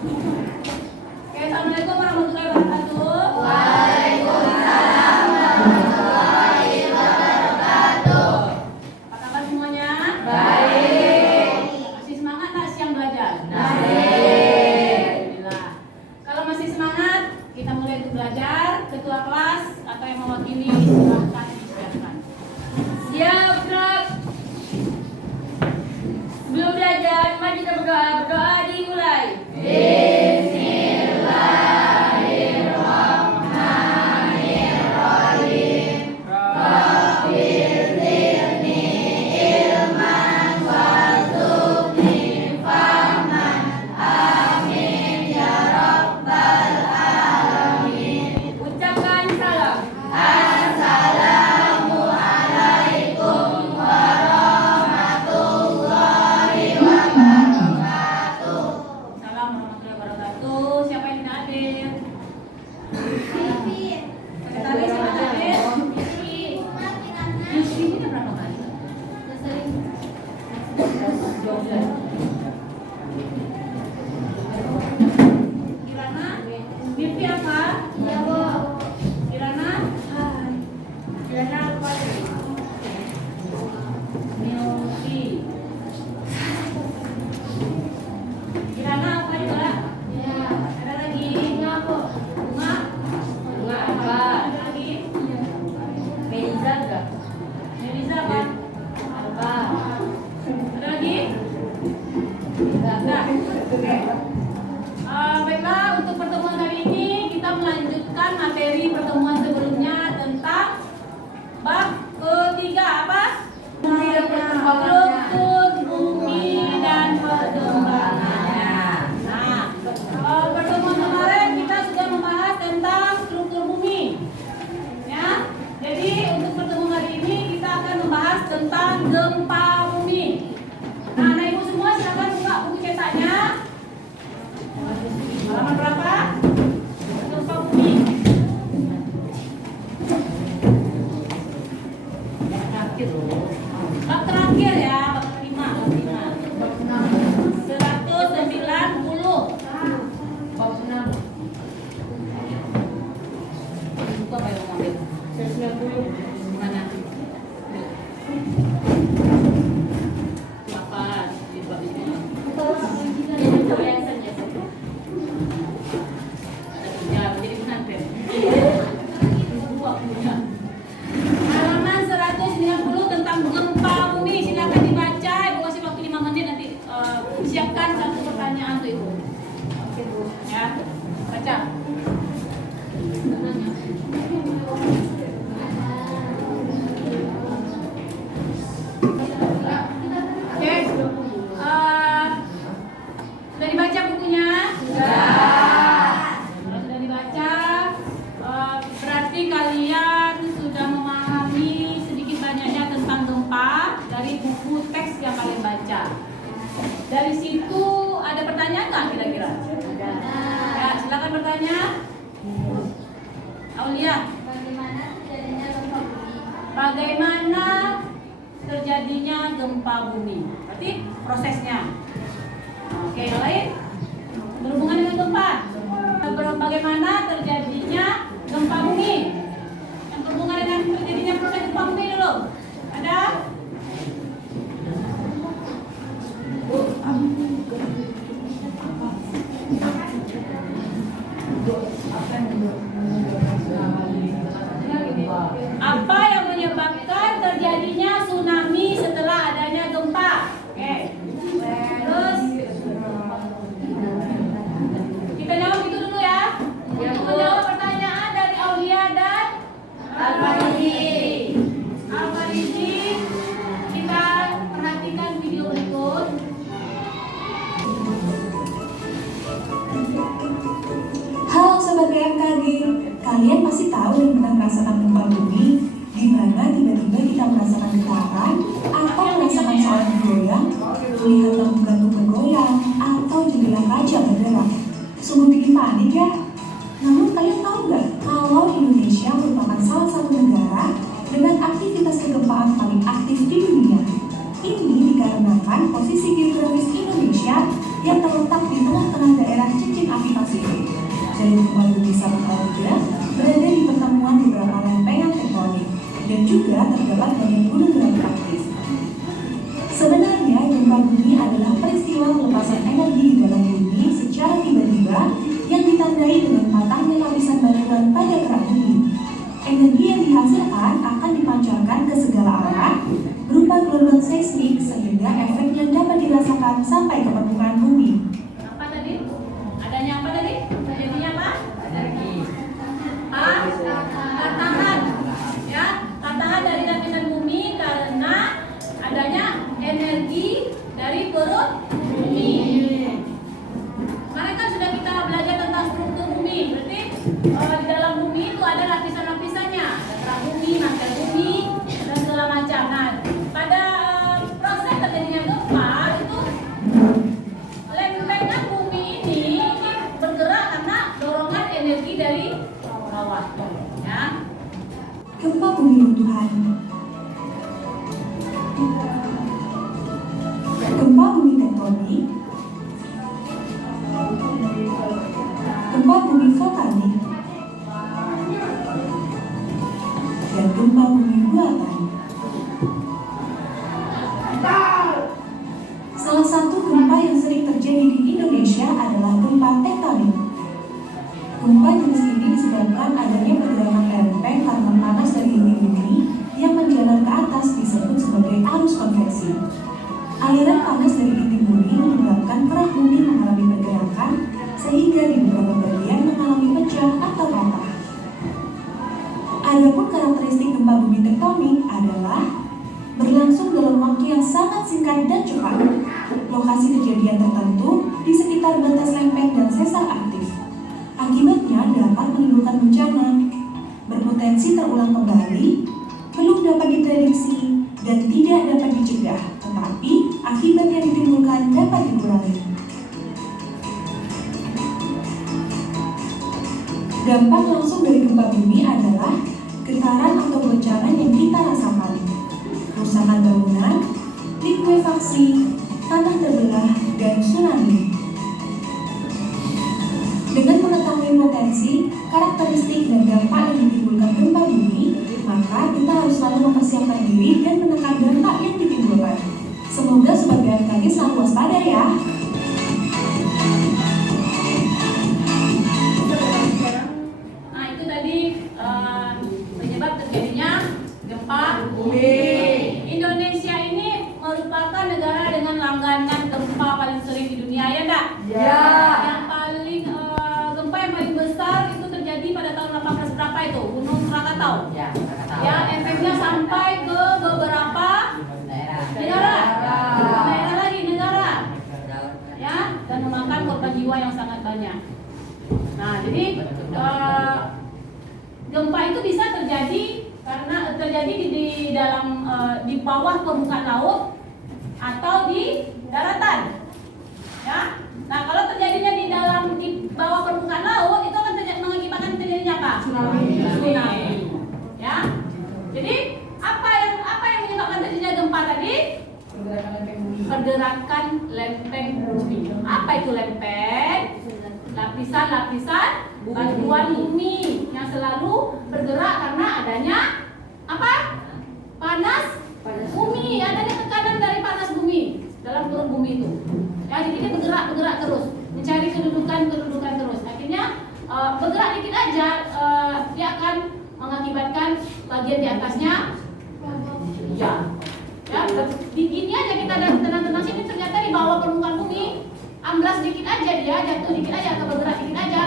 Oke, assalamualaikum warahmatullahi wabarakatuh. Waalaikumsalam warahmatullahi wabarakatuh. Apa kabar semuanya? Baik. Masih semangat tak siang belajar? Baik. Alhamdulillah. Kalau masih semangat, kita mulai untuk belajar. Ketua kelas atau yang mewakili silahkan disiapkan. Siap, Prof. Sebelum belajar, mari kita berdoa. Berdoa dimulai. Ucapkan salam. Salam warahmatullahi wabarakatuh. Siapa yang tidak hadir? Sekretaris yang tidak hadir? Yusri ini berapa kali? Kirana? Mimpi apa? Kirana? Kirana apa? Mimpi. Kirana apa juga? Ada lagi? Bunga? Bunga apa? Ada lagi? Meliza enggak? Neliza apa? Apa? Ada lagi? Enggak. Oke. Baiklah, untuk pertemuan hari ini kita melanjutkan materi pertemuan sebelumnya tentang bab ketiga apa? Struktur bumi dan perkembangannya. Nah, pertemuan kemarin kita sudah membahas tentang struktur bumi. Ya, jadi untuk pertemuan hari ini kita akan membahas tentang gempa bumi. Nah, anak ibu semua silakan buka buku cetaknya. Halaman berapa? Gempa bumi. Bab terakhir ya, bab kelima, bab 190. Bab 6. Buku apa yang mau ambil? 190. Mana? Apa di bab ini? Biasa saja. Ya, menjadi pengantin. Dua punya. Halaman 190 tentang gempa bumi. Silakan dibaca. Ibu kasih waktu 5 menit nanti siapkan satu pertanyaan untuk ibu. Oke, Bu. Ya, baca. Oke. Sudah dibaca bukunya? Kalau sudah dibaca, berarti kalian sudah memahami sedikit banyaknya tentang gempa dari buku teks yang kalian baca. Dari situ ada pertanyaan nggak kira-kira? Ya, silakan bertanya. Aulia, bagaimana terjadinya gempa bumi? Berarti prosesnya. Oke, yang lain berhubungan dengan gempa. Bagaimana terjadinya gempa bumi? Yang berhubungan dengan terjadinya proses gempa bumi dulu. Ada? Apa yang menyebabkan terjadinya tsunami setelah adanya gempa? Oke. Terus kita jawab itu dulu ya. Untuk menjawab pertanyaan dari Aulia dan Al-Faridi. Al-Faridi, kita perhatikan video berikut. Halo Sobat BMKG, kalian pasti tahu dan pernah merasakan gempa bumi di mana tiba-tiba kita merasakan getaran atau merasakan seorang bergoyang, melihat lampu-lampu bergoyang atau jendela kaca bergerak. Sungguh bikin panik ya. Namun kalian tahu nggak kalau Indonesia merupakan salah satu negara dengan aktivitas kegempaan paling aktif di dunia. Ini dikarenakan posisi geografis Indonesia yang terletak di tengah-tengah daerah Cicalengka sampai ke permukaan bumi. Apa tadi? Adanya apa tadi? Terjadinya apa? Energi. Tantangan. Ya, tantangan dari lapisan bumi karena adanya energi dari perut bumi. Kemarin kan sudah kita belajar tentang struktur bumi. Berarti di dalam bumi itu ada lapisan-lapisannya, ada bumi, mantel bumi, dan segala macam. Nah, pada proses terjadinya gempa itu lempengan bumi ini bergerak karena dorongan energi dari bawah. Ya. Gempa bumi runtuhan. Gempa bumi tektonik. Gempa bumi vulkanik. Dan gempa bumi buatan. Salah satu gempa yang sering terjadi di Indonesia adalah gempa tektonik. Gempa jenis ini disebabkan adanya pergerakan lempeng karena panas dari inti bumi yang menjalar ke atas disebut sebagai arus konveksi. Aliran panas dari inti bumi menyebabkan kerak bumi mengalami pergerakan sehingga di beberapa bagian mengalami pecah atau patah. Adapun karakteristik gempa bumi tektonik adalah berlangsung dalam waktu yang sangat singkat dan cepat. Lokasi kejadian tertentu di sekitar batas lempeng dan sesar aktif. Akibatnya dapat menimbulkan bencana, berpotensi terulang kembali, belum dapat diprediksi, dan tidak dapat dicegah, tetapi akibat yang ditimbulkan dapat dikurangi. Dampak langsung dari gempa bumi adalah getaran atau goncangan yang kita rasakan, kerusakan bangunan, likuifaksi, tanah terbelah, dan tsunami. Dengan mengetahui potensi, karakteristik, dan dampak yang ditimbulkan gempa bumi, maka kita harus selalu mempersiapkan diri dan menekan dampak yang ditimbulkan. Semoga Sobat BMKG selalu waspada ya. Nah, itu tadi penyebab terjadinya gempa bumi. Indonesia ini merupakan negara dengan langganan gempa paling sering di dunia, ya enggak? Ya. Yang paling gempa yang paling besar itu terjadi pada tahun 18 berapa itu? Gunung Krakatau. Ya, Ya, efeknya sampai ke beberapa negara. Ya, dan memakan korban jiwa yang sangat banyak. Nah, jadi gempa itu bisa terjadi karena terjadi di dalam di bawah permukaan laut atau di daratan. Ya. Nah, kalau terjadinya di bawah permukaan laut itu akan mengakibatkan terjadinya apa? Tsunami. Ya. Jadi apa yang menyebabkan terjadinya gempa tadi? Pergerakan lempeng bumi. Apa itu lempeng? Lapisan-lapisan batuan bumi yang selalu bergerak karena adanya apa? Panas bumi. Adanya tekanan dari panas bumi dalam perut bumi itu. Ya, jadi dia bergerak terus, mencari kedudukan terus. Akhirnya bergerak dikit aja, dia akan mengakibatkan bagian di atasnya ya, begini aja kita tenang-tenang sini ternyata di bawah permukaan bumi amblas dikit aja dia, jatuh dikit aja atau bergerak dikit aja,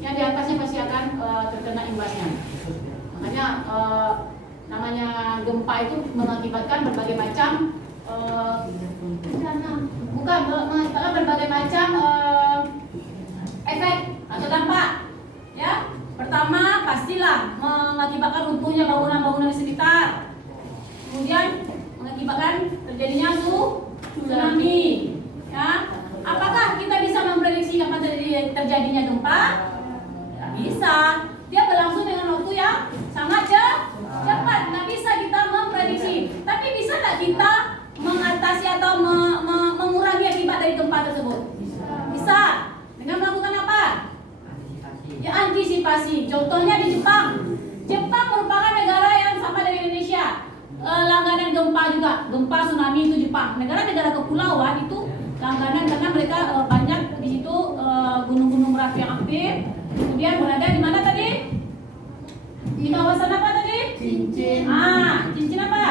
yang di atasnya pasti akan terkena imbasnya. Makanya namanya gempa itu mengakibatkan berbagai macam berbagai macam efek atau dampak. Ya, pertama pastilah mengakibatkan runtuhnya bangunan-bangunan di sekitar. Kemudian mengakibatkan terjadinya tsunami. Ya, apakah kita bisa memprediksi kapan terjadinya gempa? Tidak bisa. Dia berlangsung dengan waktu yang sangat cepat. Nggak bisa kita memprediksi. Tapi bisa nggak kita mengatasi atau mengurangi akibat dari gempa tersebut? Bisa. Dengan melakukan apa? Ya, antisipasi. Contohnya di Jepang. Jepang merupakan negara yang sama dengan Indonesia. Langganan gempa juga, gempa tsunami itu Jepang. Negara-negara kepulauan itu langganan karena mereka banyak di situ gunung-gunung berapi yang aktif. Kemudian berada di mana tadi? Di kawasan apa tadi? Cincin. Cincin apa?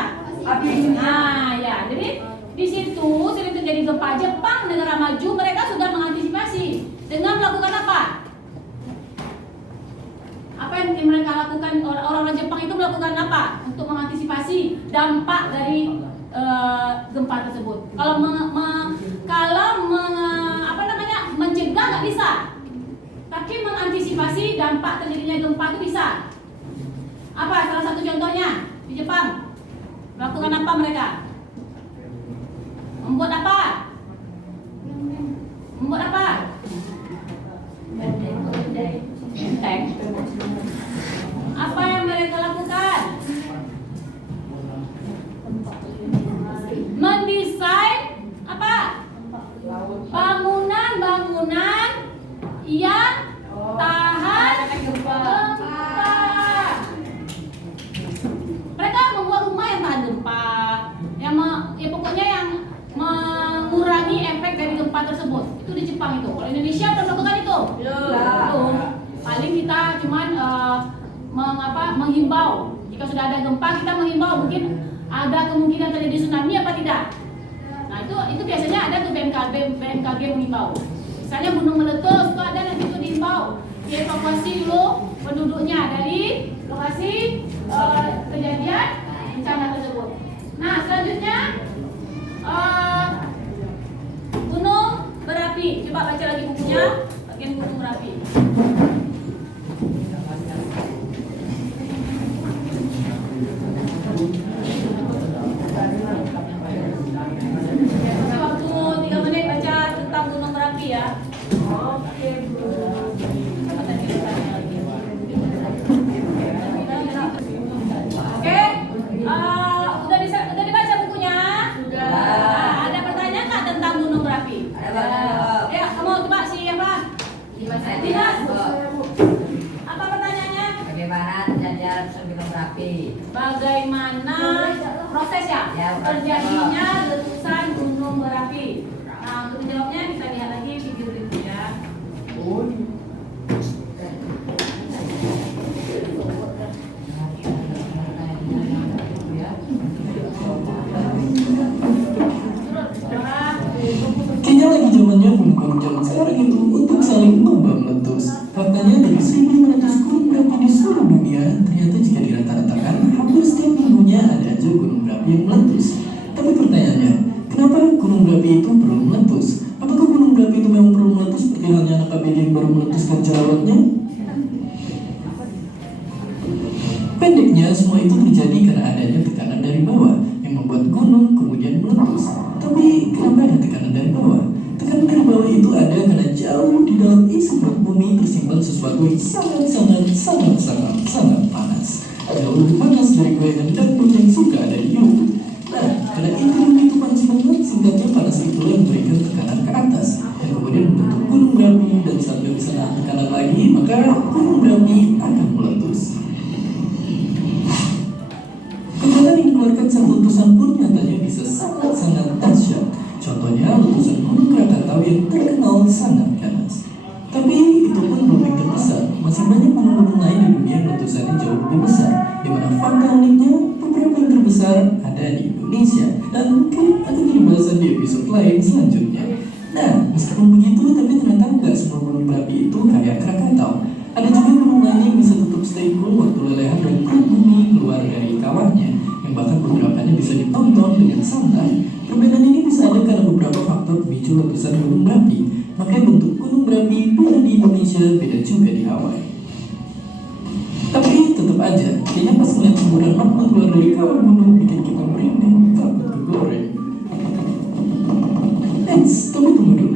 Api. Nah, ya. Jadi Di situ sering terjadi gempa. Jepang, negara maju, mereka sudah mengantisipasi dengan melakukan apa? Apa yang mereka lakukan? Orang-orang Jepang itu melakukan apa untuk mengantisipasi dampak dari gempa tersebut? Kalau mencegah nggak bisa, tapi mengantisipasi dampak terjadinya gempa itu bisa. Apa salah satu contohnya di Jepang? Melakukan apa mereka? Membuat apa? Membuat apa? Benteng. Apa yang mereka lakukan? Mendesain apa? Bangunan-bangunan yang tahan gempa. Mereka membuat rumah yang tahan gempa, pokoknya yang mengurangi efek dari gempa tersebut. Itu di Jepang itu. Kalau Indonesia udah melakukan itu? Belum. Paling kita cuman menghimbau. Jika sudah ada gempa, kita menghimbau mungkin ada kemungkinan terjadi tsunami apa tidak. Nah itu biasanya ada ke BMKG menghimbau. Misalnya gunung meletus, itu ada nanti itu dihimbau, dievakuasi dulu penduduknya dari lokasi kejadian bencana tersebut. Nah selanjutnya gunung berapi. Coba baca lagi bukunya bagian gunung berapi. Kasih waktu 3 menit baca tentang gunung berapi ya. Oke Bu. Oke, udah dibaca bukunya? Sudah. Nah, ada pertanyaan nggak tentang gunung berapi? Ada. Ya, kamu coba siapa? Dimas. Apa pertanyaannya? Bagaimana terjadinya letusan gunung berapi? Bagaimana proses ya? Terjadinya letusan gunung berapi. Nah, untuk menjawabnya kita lihat lagi video berikutnya. Kayaknya lagi zamannya gunung zaman sekarang itu untuk saling lomba meletus. Faktanya dari 1.500 gunung berapi di seluruh dunia, ternyata jika dirata-ratakan, hampir setiap minggunya ada aja gunung berapi yang meletus. Tapi pertanyaannya, kenapa gunung berapi itu perlu meletus? Apakah gunung berapi itu memang perlu meletus seperti halnya anak ABD yang baru meletuskan jerawatnya? Pendeknya, semua itu terjadi karena adanya tekanan dari bawah yang membuat gunung kemudian meletus. Tapi kenapa ada tekanan dari bawah? Tekanan dari bawah itu ada karena jauh di dalam isi perut bumi tersimpan sesuatu yang sangat panas. Jauh lebih panas dari goyangan dangdut yang suka ada di YouTube. Nah, karena itu panas banget, singkatnya panas itu yang memberikan tekanan ke atas yang kemudian membentuk gunung berapi, dan saat gak bisa nahan tekanan lagi, maka gunung berapi akan meletus. Kekuatan yang dikeluarkan saat letusan pun nyatanya bisa sangat dahsyat. Contohnya letusan Gunung Krakatau yang terkenal sangat ganas. Tapi itu pun belum yang terbesar. Masih banyak gunung-gunung lain di dunia yang letusannya jauh lebih besar. Di mana fakta uniknya beberapa yang terbesar ada di Indonesia, dan mungkin akan jadi bahasan di episode lain selanjutnya. Nah, meskipun begitu, tapi ternyata nggak semua gunung berapi itu kayak Krakatau. Ada juga gunung lain yang bisa tetap stay cool waktu lelehan dan perut bumi keluar dari kawahnya, yang bahkan beberapanya bisa ditonton dengan santai. Perbedaan ini bisa ada karena beberapa faktor pemicu letusan gunung berapi. Makanya bentuk gunung berapi beda di Indonesia, beda juga di Hawaii. Tapi tetap aja, kayaknya pas melihat semburan magma keluar dari kawah gunung bikin kita merinding, takut kegoreng. Tapi tunggu dulu.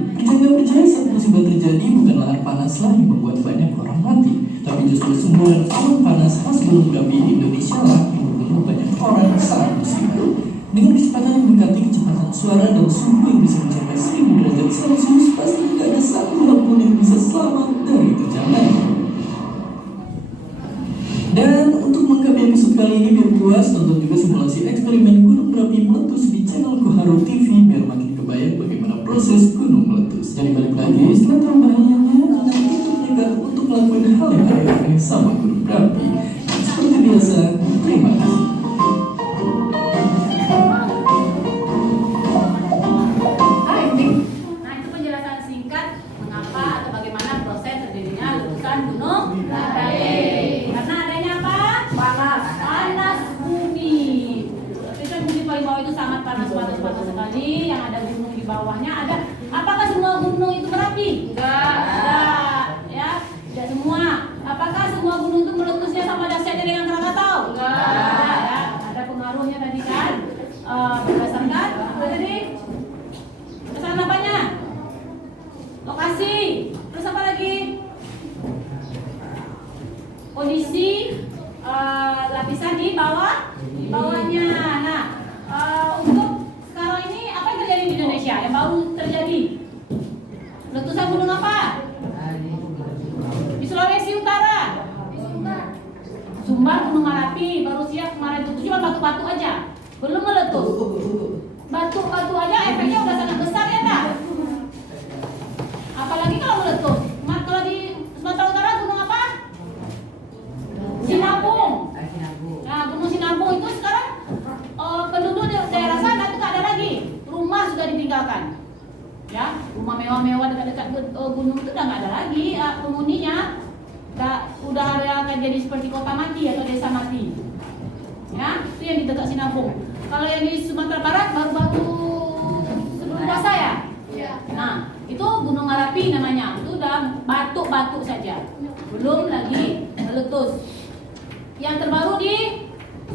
Percaya saat musibah terjadi bukan lahar panas lagi membuat banyak orang mati, tapi justru semburan awan panas khas gunung berapi di Indonesia lah yang membunuh banyak orang saat musibah. Dengan kecepatan yang mendekati kecepatan suara dan suhu yang bisa mencapai 1000 derajat Celcius, pasti tidak ada satu orang pun yang bisa selamat dari bencana. Dan untuk melengkapi episode kali ini biar puas, tonton juga simulasi eksperimen gunung berapi meletus di channel Koharu TV biar makin kebayang bagaimana proses gunung meletus. Jadi balik lagi, setelah tahu bahayanya, jangan ikut nekat untuk melakukan hal yang aneh sama gunung berapi. Seperti biasa, terima kasih. berdasarkan apa tadi? Berdasarkan apanya? Lokasi. Terus apa lagi? Kondisi lapisan di bawahnya. Nah, untuk sekarang ini apa yang terjadi di Indonesia? Yang baru terjadi? Letusan gunung apa? Di Sulawesi Utara. Sumbar Gunung Merapi baru siap kemarin itu cuma batu-batu aja, belum meletus. Batu-batu aja efeknya udah sangat besar ya tak? Apalagi kalau meletus. Kalau di Sumatera Utara gunung apa? Sinabung. Nah, Gunung Sinabung itu sekarang penduduk di daerah sana itu nggak ada lagi. Rumah sudah ditinggalkan. Ya, rumah mewah-mewah dekat-dekat gunung itu udah nggak ada lagi penghuninya. Udah akan jadi seperti kota mati atau desa mati. Ya, itu yang di dekat Sinabung. Kalau yang di Sumatera Barat baru sebelum puasa ya. Nah, itu Gunung Merapi namanya. Itu udah batu-batu saja. Belum lagi meletus. Yang terbaru di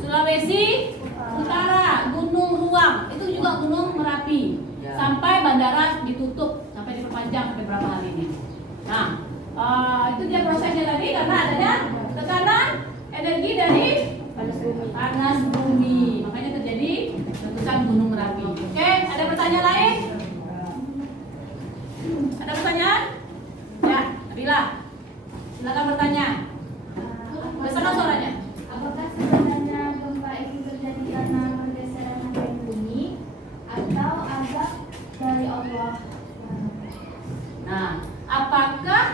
Sulawesi Utara, Gunung Ruang. Itu juga Gunung Merapi. Sampai bandara ditutup, sampai diperpanjang sampai berapa hari ini. Nah, itu dia prosesnya tadi karena adanya tekanan energi dari panas bumi. Makanya terjadi letusan Gunung Merapi. Oke, ada pertanyaan lain? Ada pertanyaan? Ya, Nabila. Silakan bertanya. Besar suaranya. Apakah sebenarnya gempa itu terjadi karena pergeseran air bumi atau azab dari Allah? Nah, apakah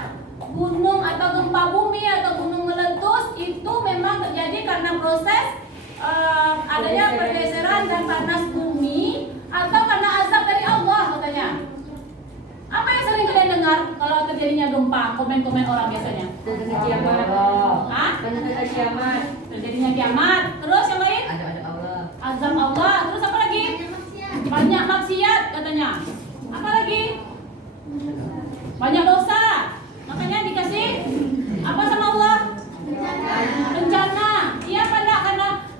gunung atau gempa bumi atau gunung meletus itu memang terjadi karena proses adanya pergeseran dan panas bumi atau karena azab dari Allah katanya? Apa yang sering kalian dengar kalau terjadinya gempa? Komen-komen orang biasanya. Terjadinya kiamat. Hah? Terjadinya kiamat. Terjadinya kiamat. Terus yang lain? Ada Allah. Azab Allah. Terus apa lagi? Banyak maksiat katanya. Apa lagi? Banyak dosa. Makanya dikasih apa sama Allah? Bencana. Iya pada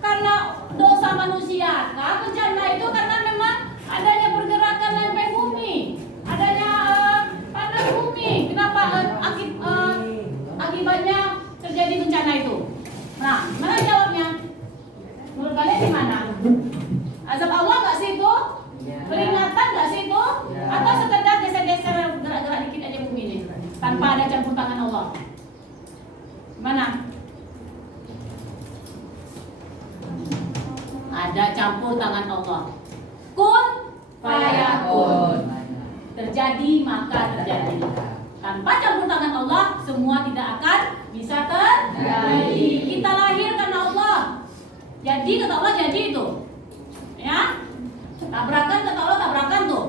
karena dosa manusia. Nah, bencana itu karena memang adanya pergerakan lempeng bumi, adanya panas bumi. Kenapa akibatnya terjadi bencana itu? Nah, mana jawabnya? Menurut kalian di mana? Azab Allah nggak sih itu? Peringatan nggak sih itu? Atau sekedar geser-geser gerak-gerak dikit aja bumi ini tanpa ada campur tangan Allah? Mana? Ada campur tangan Allah. Kun fayakun. Terjadi maka terjadi. Tanpa campur tangan Allah, semua tidak akan bisa terjadi. Kita lahir karena Allah. Jadi kata Allah jadi itu. Ya? Tabrakan kata Allah tabrakan tuh.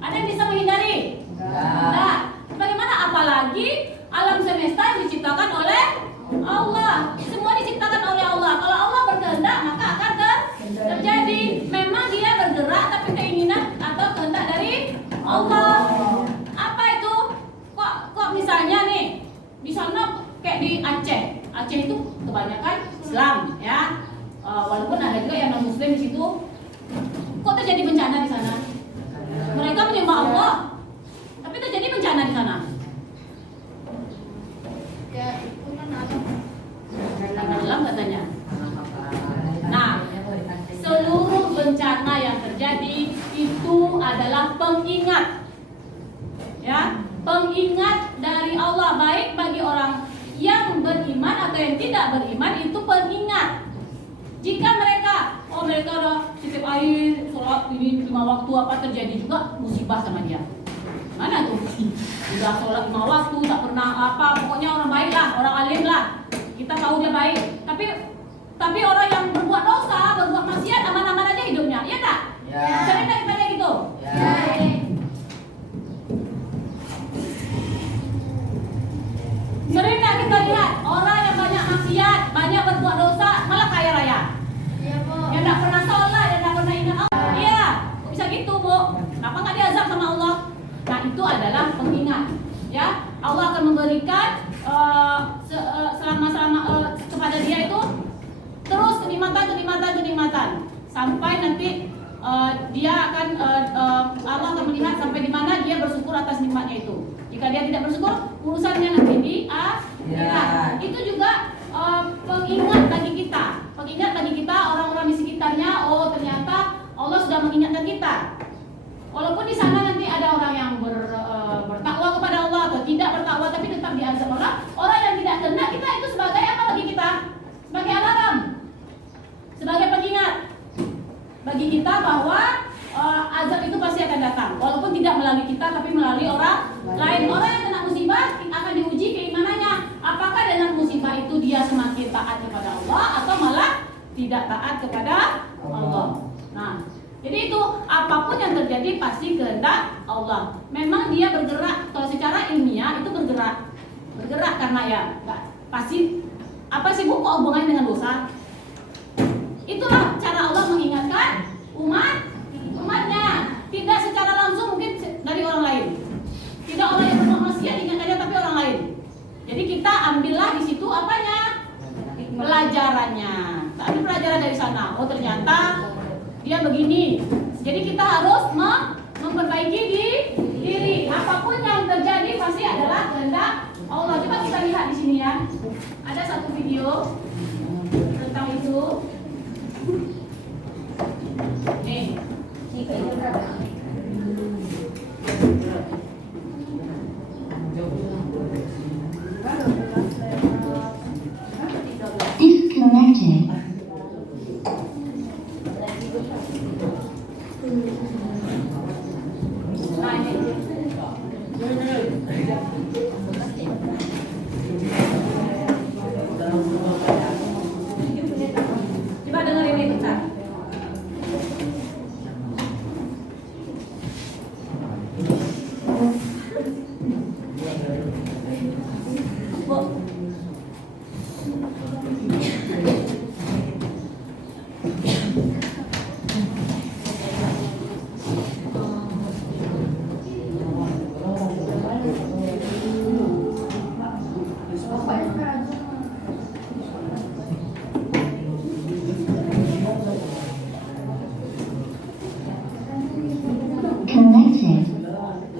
Ada yang bisa menghindari? Nah, bagaimana apalagi alam semesta yang diciptakan oleh Allah. Semua diciptakan oleh Allah. Kalau Allah berkehendak maka akan terjadi. Memang dia bergerak tapi keinginan atau kehendak dari Allah. Apa itu? Kok misalnya nih di sana kayak di Aceh. Aceh itu kebanyakan Islam ya. Walaupun ada juga yang non Muslim di situ. Kok terjadi bencana di sana? Mereka menyembah Allah, tapi terjadi bencana di sana. Ya, itu kan alam. Karena alam katanya. Nah, seluruh bencana yang terjadi itu adalah pengingat, ya, pengingat dari Allah, baik bagi orang yang beriman atau yang tidak beriman itu pengingat. Jika mereka udah setiap air sholat ini 5 waktu apa terjadi juga musibah sama dia. Mana tuh? Udah sholat 5 waktu tak pernah apa, pokoknya orang baik lah, orang alim lah. Kita tahu dia baik. Tapi orang yang berbuat dosa, berbuat maksiat aman-aman aja hidupnya, iya tak? Ya. Sering tak kita kayak gitu? Ya. Sering tak kita lihat orang yang banyak maksiat, banyak berbuat dosa, malah kaya raya. Iya, Bu. Yang tak pernah sholat, yang tak pernah ingat Allah. Iya, kok bisa gitu, Bu? Kenapa nggak diazab sama Allah? Nah, itu adalah pengingat. Ya, Allah akan memberikan selama kepada dia itu terus kenikmatan sampai nanti dia akan Allah akan melihat sampai di mana dia bersyukur atas nikmatnya itu. Jika dia tidak bersyukur, urusannya nanti di akhirat. Itu juga pengingat bagi kita. Pengingat bagi kita orang-orang di sekitarnya. Oh, ternyata Allah sudah mengingatkan kita. Walaupun di sana nanti ada orang yang bertakwa kepada Allah atau tidak bertakwa tapi tetap diazab Allah. Orang yang tidak kena, kita itu sebagai apa bagi kita? Sebagai alarm, sebagai pengingat bagi kita bahwa azab itu pasti akan datang. Walaupun tidak melalui kita tapi melalui orang lain. Orang yang kena musibah akan diuji keimanannya. Apakah dengan musibah itu dia semakin taat kepada Allah atau malah tidak taat kepada Allah. Nah, jadi itu apapun yang terjadi pasti kehendak Allah. Memang dia bergerak, kalau secara ilmiah itu bergerak karena ya pasti apa sih Bu kok hubungannya dengan dosa? Itulah cara Allah mengingatkan umatnya, tidak secara langsung mungkin dari orang lain, tidak orang yang bermaksiat ingatkannya tapi orang lain. Jadi kita ambillah di situ apanya? Pelajarannya. Tapi pelajaran dari sana. Oh ternyata dia begini. Jadi kita harus memperbaiki diri. Apapun yang terjadi pasti adalah kehendak Allah. Coba kita lihat di sini ya. Ada satu video tentang itu. Nih. Disconnected. Coba dengerin ini bentar.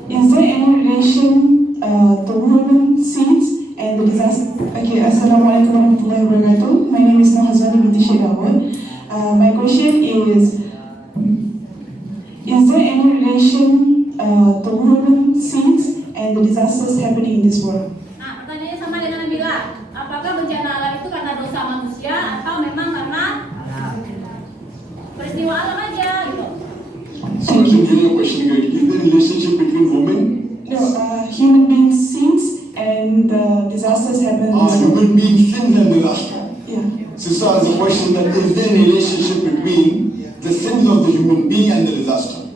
Is there any relation the women seeds and the disaster? Okay, Assalamualaikum warahmatullahi wabarakatuh. My name is Nahazani binti Shegawat. My question is there any relation the women seeds and the disasters happening in this world? Nah, pertanyaannya sama dengan Nabila. Apakah bencana alam itu karena dosa manusia atau memang karena peristiwa alam aja gitu? So I didn't get your question right. Is there a relationship between women? No, human beings sins and the disasters happen in this world. Human beings sin and disaster. Yeah. Sister has a question that is there a relationship between the sins of the human being and the disaster?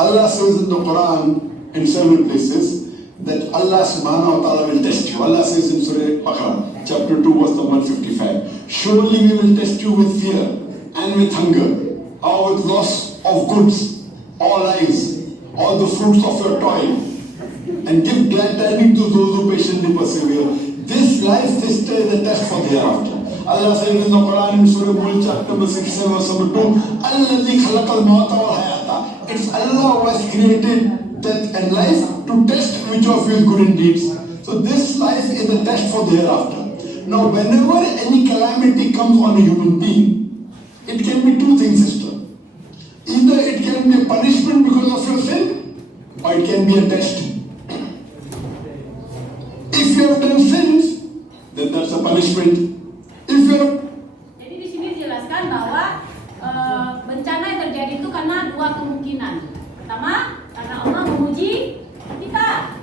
Allah says in the Quran in several places that Allah subhanahu wa ta'ala will test you. Allah says in Surah Baqarah, chapter 2, verse number 55, surely we will test you with fear and with hunger, or with loss of goods, or lives, all the fruits of your toil, and give glad tidings to those who patiently persevere. This life, sister, is a test for the hereafter. Allah says in the Quran in Surah Mulk, chapter number 67, verse number 2, Alladhi khalaqal mawta wal hayata. It's Allah who has created death and life to test which of you is good in deeds. So this life is a test for the hereafter. Now, whenever any calamity comes on a human being, it can be two things, sister. Either it can be a punishment because of your sin, or it can be a test. If you have done sins, then that's a punishment. If you have Jadi di sini dijelaskan bahwa bencana yang terjadi itu karena dua kemungkinan. Pertama, karena Allah menguji kita.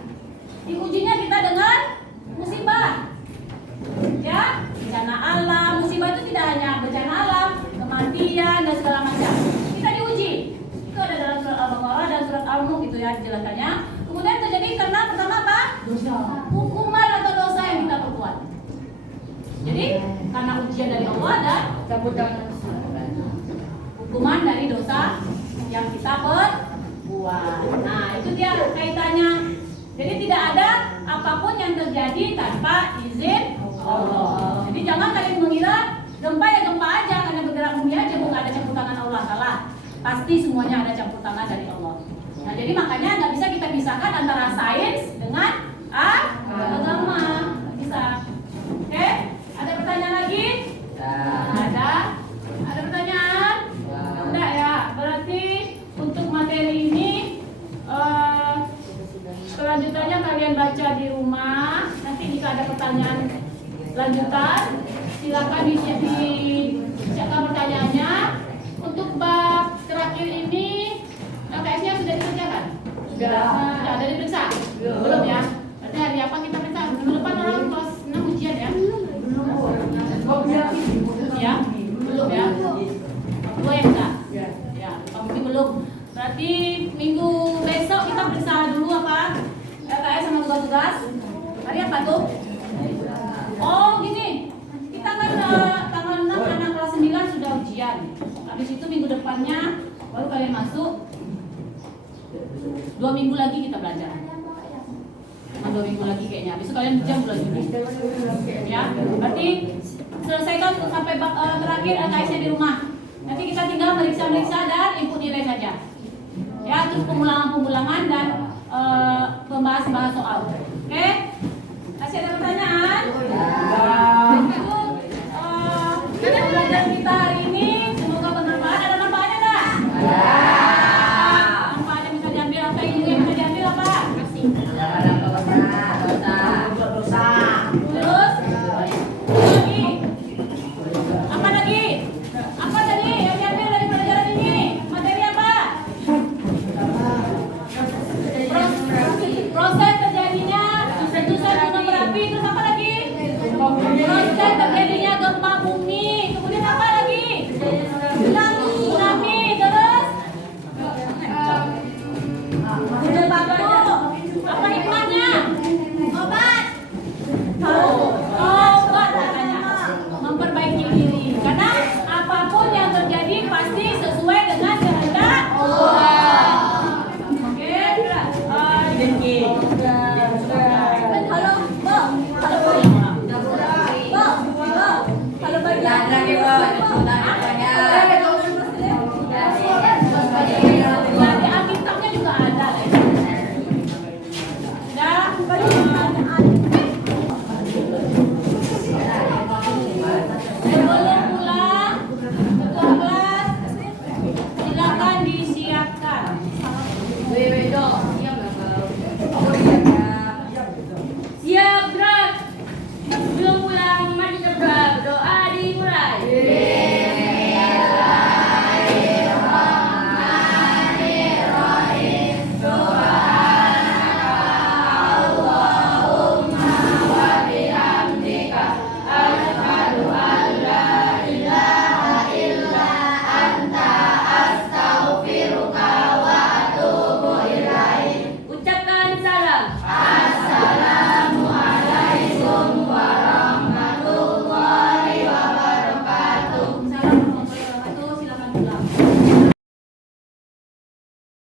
Diujinya kita dengan musibah. Ya, bencana alam, musibah itu tidak hanya bencana alam, kematian dan segala macam. Kita diuji. Itu ada dalam surat Al-Baqarah dan surat Al-Mulk gitu ya dijelasannya. Kemudian terjadi karena pertama apa? Dosa. Hukuman atau dosa yang kita perbuat. Jadi karena ujian dari Allah dan hukuman dari dosa yang kita perbuat. Nah itu dia kaitannya. Jadi tidak ada apapun yang terjadi tanpa izin Allah. Jadi jangan kalian mengira gempa ya gempa aja, karena bergerak bumi aja bukan ada campur tangan Allah, salah. pasti semuanya ada campur tangan dari Allah. Nah, jadi makanya nggak bisa kita pisahkan antara sains dengan agama. Nggak bisa. Oke? Ada pertanyaan lagi? Ada? Ada pertanyaan? Enggak ya? Berarti untuk materi ini selanjutnya kalian baca di rumah. Nanti jika ada pertanyaan lanjutan, silakan disiapkan pertanyaannya. Untuk bab terakhir ini, KPS-nya sudah dikerjakan? Sudah ada diperiksa? Belum ya? Berarti hari apa kita periksa? Minggu depan orang kelas 6 ujian ya? Ya? Belum ya? Dua ya enggak? Ya, kamu belum. Berarti minggu besok kita periksa dulu apa? LKS sama tugas-tugas. Hari apa tuh? Oh gini, kita kan tanggal 6 anak kelas 9 sudah ujian. Habis itu minggu depannya baru kalian masuk. 2 minggu lagi kita belajar. Cuma 2 minggu lagi kayaknya. Habis itu kalian ujian bulan Juni. Ya, berarti selesaikan sampai terakhir LKS-nya di rumah. Nanti kita tinggal meriksa-meriksa dan input nilai saja. Ya, terus pemulangan-pemulangan dan pembahas-bahas soal. Oke? Masih ada pertanyaan? Untuk belajar kita hari ini semoga bermanfaat. Ada manfaatnya enggak? Manfaatnya bisa diambil apa? Yang bisa diambil apa? Terus lagi apa lagi? Apa tadi yang diambil dari pelajaran ini? Materi apa? Proses terjadinya letusan gunung berapi. Terus apa lagi? Proses terjadinya gempa bumi. Kemudian apa lagi? Tsunami. Terus hujan batu. Apa hikmahnya? Obat. Obat katanya. Memperbaiki diri. Karena apapun yang terjadi pasti sesuai dengan kehendak Allah. Oke, halo, Bo. Halo, Bo. Kalau bagian Alkitabnya juga ada. Sudah.